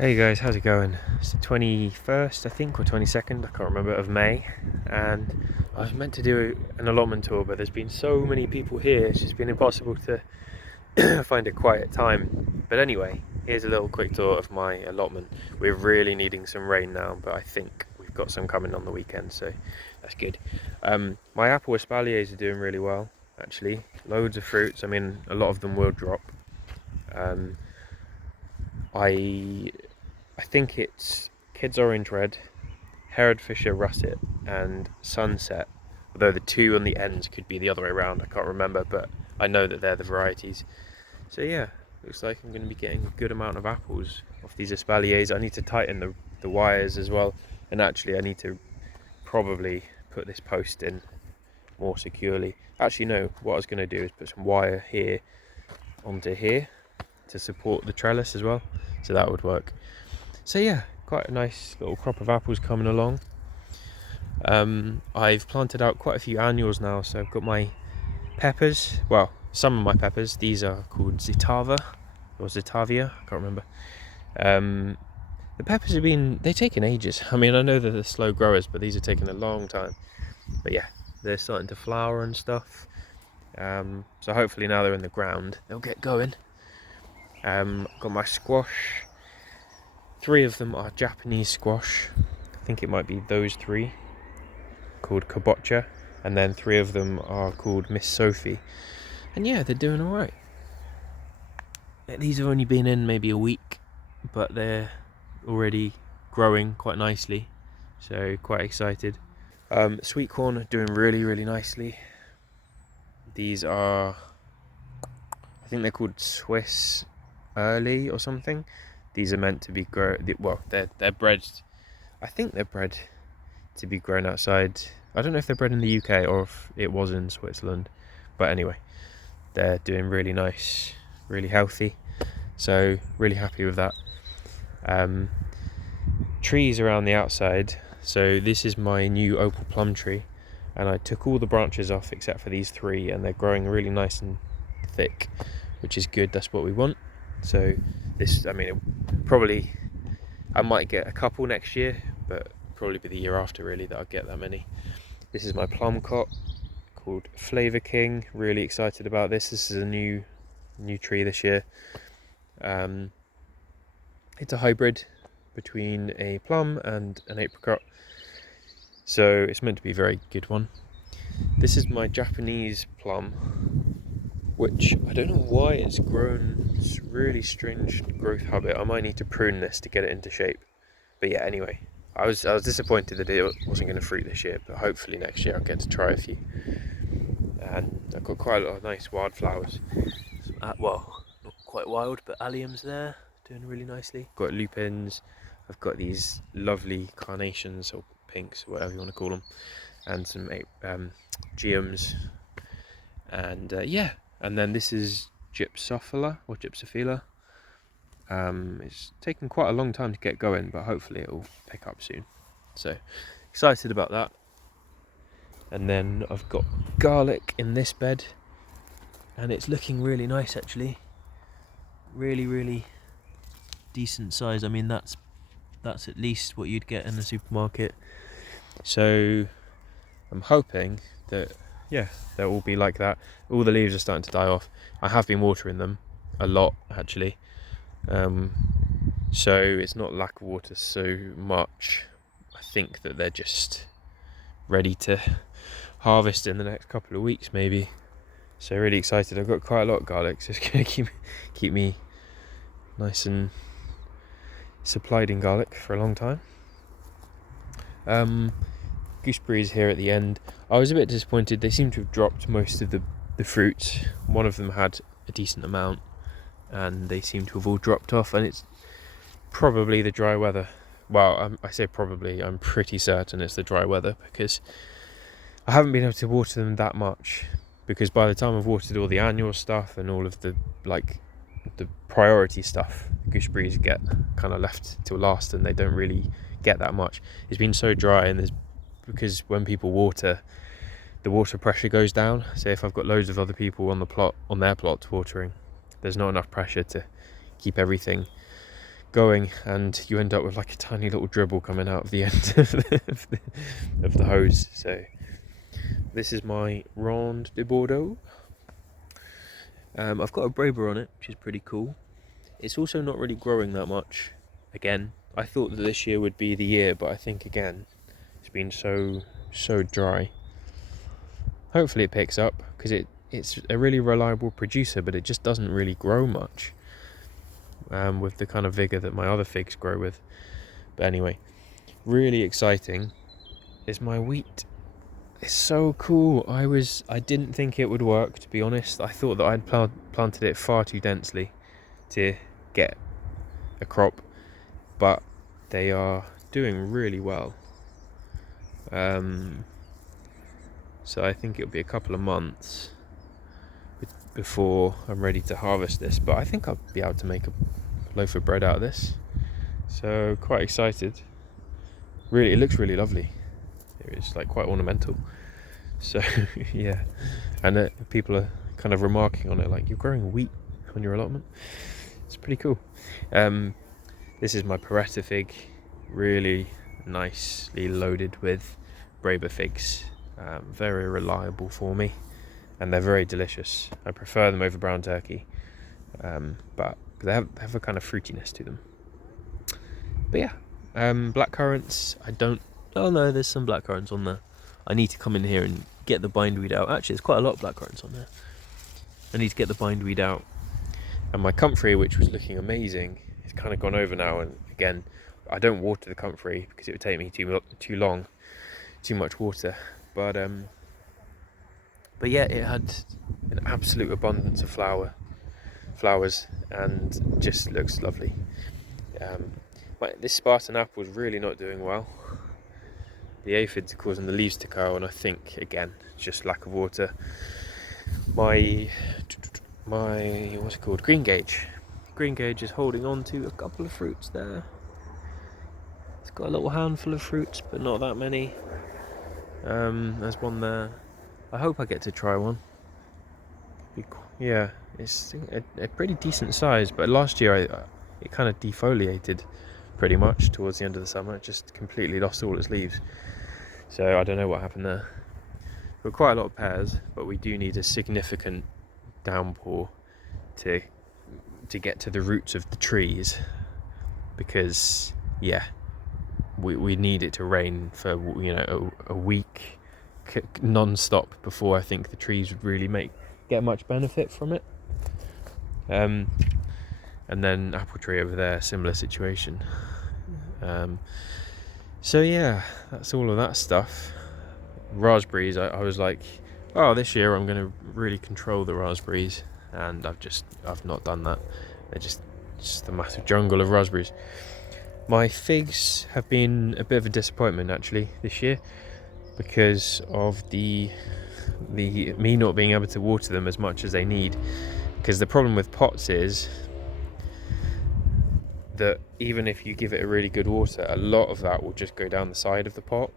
Hey guys, how's it going? It's the 21st, I think, or 22nd, I can't remember, of May, and I was meant to do an allotment tour, but there's been so many people here, it's just been impossible to find a quiet time. But anyway, here's a little quick tour of my allotment. We're really needing some rain now, but I think we've got some coming on the weekend, so that's good. My apple espaliers are doing really well, actually. Loads of fruits. I mean, a lot of them will drop. Um, I I think it's Kids Orange Red, Herod Fisher Russet, and Sunset. Although the two on the ends could be the other way around, I can't remember, but I know that they're the varieties. So yeah, looks like I'm going to be getting a good amount of apples off these espaliers. I need to tighten the wires as well, and actually I need to probably put this post in more securely. Actually no, what I was going to do is put some wire here onto here to support the trellis as well, so that would work. So yeah, quite a nice little crop of apples coming along. I've planted out quite a few annuals now, so I've got my peppers, well, some of my peppers. These are called Zitava or Zitavia, I can't remember. The peppers they're taking ages. I mean, I know that they're slow growers, but these are taking a long time. But yeah, they're starting to flower and stuff. So hopefully now they're in the ground, they'll get going. Got my squash. 3 of them are Japanese squash. I think it might be those 3, called kabocha, and then 3 of them are called Miss Sophie. And yeah, they're doing alright. These have only been in maybe a week, but they're already growing quite nicely, so quite excited. Sweet corn are doing really nicely. These are, I think they're called Swiss Early or something. These are meant to be they're bred, I think they're bred to be grown outside. I don't know if they're bred in the UK or if it was in Switzerland, but anyway, they're doing really nice, really healthy, so really happy with that. Trees around the outside, so this is my new opal plum tree, and I took all the branches off except for these 3, and they're growing really nice and thick, which is good. That's what we want. So this, I mean, I might get a couple next year, but probably be the year after really that I'll get that many. This is my plum cot called Flavor King. Really excited about this. This is a new tree this year. It's a hybrid between a plum and an apricot, so it's meant to be a very good one. This is my Japanese plum, which I don't know why it's grown. It's really strange growth habit. I might need to prune this to get it into shape. But yeah, anyway, I was disappointed that it wasn't going to fruit this year, but hopefully next year I'll get to try a few. And I've got quite a lot of nice wildflowers. Well, not quite wild, but alliums there, doing really nicely. Got lupins. I've got these lovely carnations or pinks, whatever you want to call them, and some geums. And yeah. And then this is Gypsophila or Gypsophila. It's taken quite a long time to get going, but hopefully it will pick up soon. So excited about that. And then I've got garlic in this bed, and it's looking really nice actually. Really decent size. I mean, that's at least what you'd get in the supermarket. So I'm hoping that they'll all be like that. All the leaves are starting to die off. I have been watering them a lot actually, so it's not lack of water so much. I think that they're just ready to harvest in the next couple of weeks maybe. So really excited. I've got quite a lot of garlic, so it's going to keep me nice and supplied in garlic for a long time. Gooseberries here at the end. I was a bit disappointed. They seem to have dropped most of the fruits. One of them had a decent amount, and they seem to have all dropped off, and it's probably the dry weather. Well, I say probably, I'm pretty certain it's the dry weather, because I haven't been able to water them that much, because by the time I've watered all the annual stuff and all of the priority stuff, the gooseberries get kind of left till last, and they don't really get that much. It's been so dry, and because when people water, the water pressure goes down. So if I've got loads of other people on their plot watering, there's not enough pressure to keep everything going, and you end up with like a tiny little dribble coming out of the end of the hose. So this is my Ronde de Bordeaux. I've got a Braber on it, which is pretty cool. It's also not really growing that much. Again, I thought that this year would be the year, but I think again it's been so dry. Hopefully it picks up, because it's a really reliable producer, but it just doesn't really grow much with the kind of vigour that my other figs grow with. But anyway, really exciting is my wheat. It's so cool. I didn't think it would work, to be honest. I thought that I'd planted it far too densely to get a crop, but they are doing really well. So I think it'll be a couple of months before I'm ready to harvest this, but I think I'll be able to make a loaf of bread out of this. So quite excited. Really, it looks really lovely. It's like quite ornamental. So yeah, and people are kind of remarking on it, like, you're growing wheat on your allotment. It's pretty cool. This is my Beretta fig, really nicely loaded with Braber figs. Very reliable for me, and they're very delicious. I prefer them over brown turkey, but they have a kind of fruitiness to them. But yeah, black currants, oh no, there's some black currants on there. I need to come in here and get the bindweed out. Actually, there's quite a lot of black currants on there. I need to get the bindweed out. And my comfrey, which was looking amazing, it's kind of gone over now. And again, I don't water the comfrey because it would take me too long, too much water. But yeah, it had an absolute abundance of flowers, and just looks lovely. This Spartan apple is really not doing well. The aphids are causing the leaves to curl, and I think again just lack of water. My what's it called? Green gauge is holding on to a couple of fruits there. It's got a little handful of fruits, but not that many. There's one there. I hope I get to try one. Yeah, it's a pretty decent size, but last year it kind of defoliated pretty much towards the end of the summer. It just completely lost all its leaves. So I don't know what happened there. We've got quite a lot of pears, but we do need a significant downpour to get to the roots of the trees, because yeah, we need it to rain for a week non-stop before I think the trees would really get much benefit from it. And then apple tree over there, similar situation. So yeah, that's all of that stuff. Raspberries, I was like, oh, this year I'm going to really control the raspberries, and I've not done that. They're just a massive jungle of raspberries. My figs have been a bit of a disappointment actually this year, because of the me not being able to water them as much as they need. Because the problem with pots is that even if you give it a really good water, a lot of that will just go down the side of the pot,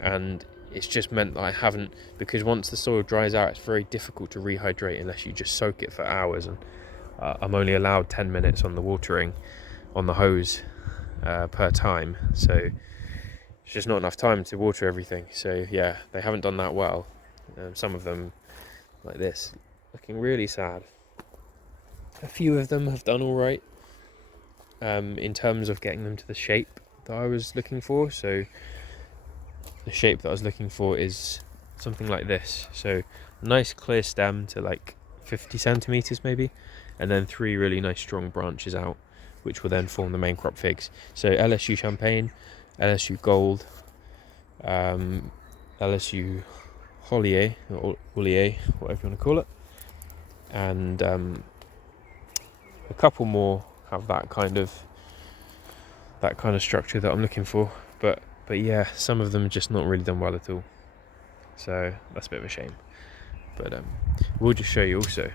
and it's just meant that I haven't, because once the soil dries out, it's very difficult to rehydrate unless you just soak it for hours, and I'm only allowed 10 minutes on the watering on the hose per time, so it's just not enough time to water everything. So yeah, they haven't done that well. Some of them, like this, looking really sad. A few of them have done all right in terms of getting them to the shape that I was looking for. So the shape that I was looking for is something like this. So a nice clear stem to like 50 centimeters maybe, and then 3 really nice strong branches out, which will then form the main crop figs. So LSU Champagne, LSU Gold, LSU Hollier, or Ollier, whatever you want to call it, and a couple more have that kind of structure that I'm looking for, but yeah, some of them just not really done well at all, so that's a bit of a shame. But we'll just show you also,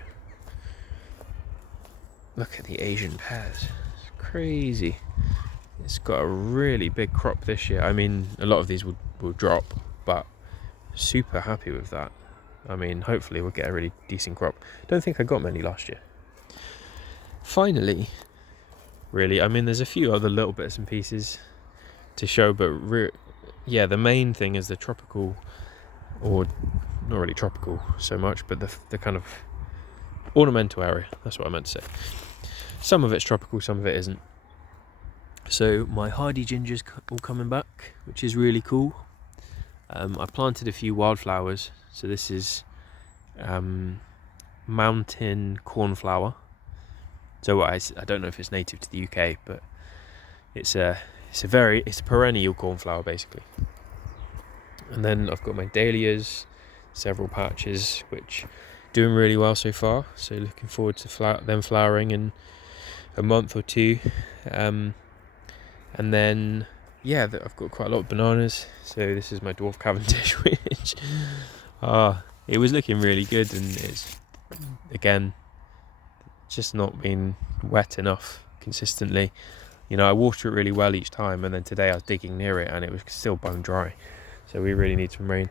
look at the Asian pears, it's crazy. It's got a really big crop this year. I mean, a lot of these will drop, but super happy with that. I mean, hopefully we'll get a really decent crop. Don't think I got many last year. Finally, really. I mean, there's a few other little bits and pieces to show, but yeah, the main thing is the tropical, or not really tropical so much, but the kind of ornamental area. That's what I meant to say. Some of it's tropical, some of it isn't. So my hardy ginger's all coming back, which is really cool. I planted a few wildflowers. So this is mountain cornflower. So I don't know if it's native to the UK, but it's a perennial cornflower basically. And then I've got my dahlias, several patches, which doing really well so far. So looking forward to them flowering in a month or two. And then I've got quite a lot of bananas. So this is my dwarf Cavendish, which it was looking really good, and it's again just not been wet enough consistently. I water it really well each time, and then today I was digging near it and it was still bone dry. So we really need some rain.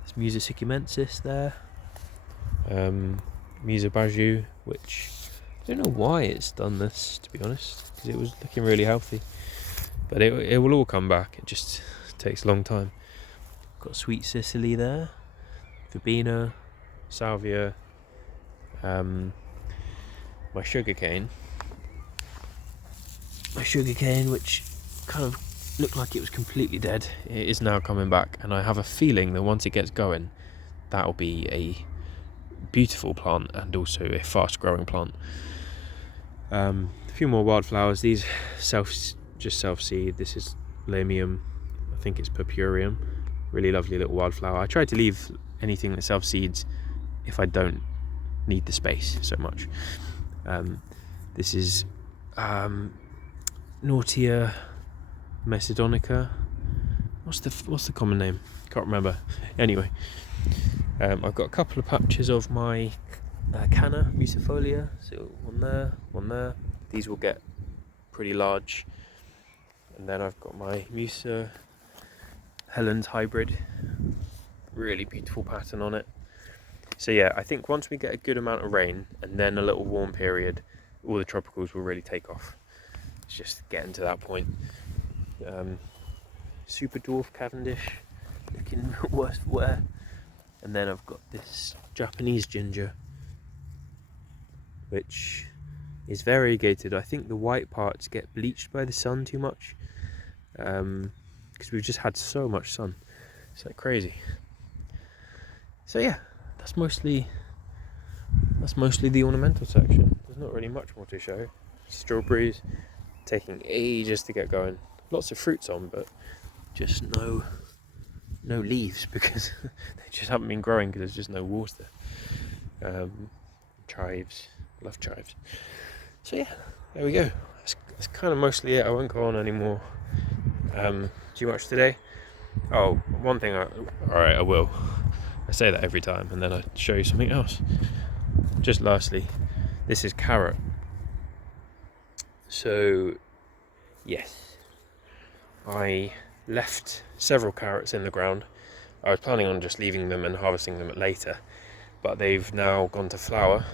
There's Musa succumensis there. Musa baju, which I don't know why it's done this, to be honest, because it was looking really healthy. But it will all come back. It just takes a long time. Got Sweet Sicily there. Verbena, salvia. My sugarcane, which kind of looked like it was completely dead, it is now coming back, and I have a feeling that once it gets going, that'll be a beautiful plant and also a fast-growing plant. A few more wildflowers. These self-seed. This is Lamium. I think it's Purpureum. Really lovely little wildflower. I try to leave anything that self-seeds if I don't need the space so much. This is Nautia Macedonica. What's the common name? Can't remember. Anyway, I've got a couple of patches of my Canna Musifolia. So one there. These will get pretty large. And then I've got my Musa Helen's hybrid. Really beautiful pattern on it. So yeah, I think once we get a good amount of rain and then a little warm period, all the tropicals will really take off. It's just getting to that point. Super dwarf Cavendish, looking worse for wear. And then I've got this Japanese ginger, which is variegated. I think the white parts get bleached by the sun too much, because we've just had so much sun. It's like crazy. So yeah, that's mostly the ornamental section. There's not really much more to show. Strawberries taking ages to get going. Lots of fruits on, but just no leaves because they just haven't been growing because there's just no water. Chives, love chives. So yeah, there we go. That's kind of mostly it. I won't go on anymore too much today. Oh, one thing. Alright, I will. I say that every time and then I show you something else. Just lastly, this is carrot. So yes, I left several carrots in the ground. I was planning on just leaving them and harvesting them later, but they've now gone to flower,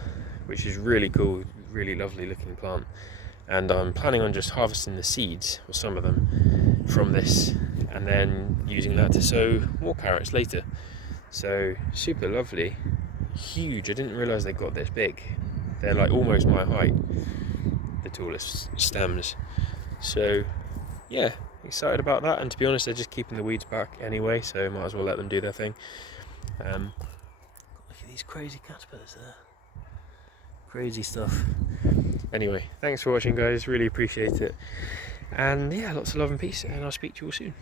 which is really cool, really lovely looking plant. And I'm planning on just harvesting the seeds, or some of them, from this, and then using that to sow more carrots later. So super lovely, huge. I didn't realise they got this big. They're like almost my height, the tallest stems. So yeah, excited about that. And to be honest, they're just keeping the weeds back anyway, so might as well let them do their thing. Look at these crazy caterpillars there. Crazy stuff. Anyway, thanks for watching guys, really appreciate it. And yeah, lots of love and peace, and I'll speak to you all soon.